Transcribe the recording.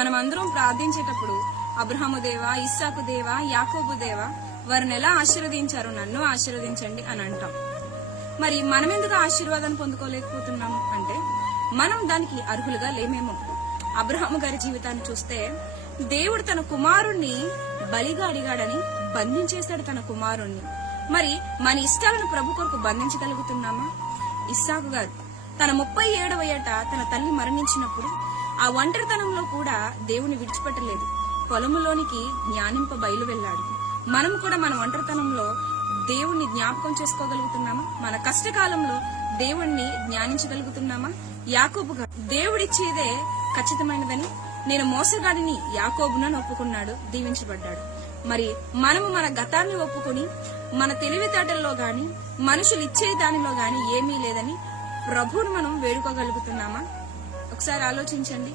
మనం అందరం ప్రార్థించేటప్పుడు అబ్రహాము దేవా, ఇస్సాకు దేవా, యాకోబు దేవా వారిని ఎలా ఆశీర్వదించారు, నన్ను ఆశీర్వదించండి అని అంటాం. మరి మనం ఎందుకు ఆశీర్వాదాన్ని పొందుకోలేకపోతున్నాము అంటే మనం దానికి అర్హులుగా లేమేమో. అబ్రహాము గారి జీవితాన్ని చూస్తే దేవుడు తన కుమారుణ్ణి బలిగా అడిగాడని బంధించేశాడు తన కుమారుణ్ణి. మరి మన ఇష్టాలను ప్రభు కొరకు బంధించగలుగుతున్నామా? ఇస్సాకు గారు తన 37వ ఏట తన తల్లి మరణించినప్పుడు ఆ ఒంటరితనంలో కూడా దేవుని విడిచిపెట్టలేదు, పొలములోనికి జ్ఞానింప బయలు వెళ్లాడు. మనం కూడా మన ఒంటరితనంలో దేవుణ్ణి జ్ఞాపకం చేసుకోగలుగుతున్నామా? మన కష్టకాలంలో దేవుణ్ణి జ్ఞానించగలుగుతున్నామా? యాకోబు గారు దేవుడిచ్చేదే ఖచ్చితమైనదని నేను మోసగాడిని యాకోబునని ఒప్పుకున్నాడు, దీవించబడ్డాడు. మరి మనము మన గతాన్ని ఒప్పుకుని మన తెలివితేటల్లో గాని మనుషులు ఇచ్చే దానిలో గాని ఏమీ లేదని ప్రభువును మనం వేడుకోగలుగుతున్నామా? ఒకసారి ఆలోచించండి.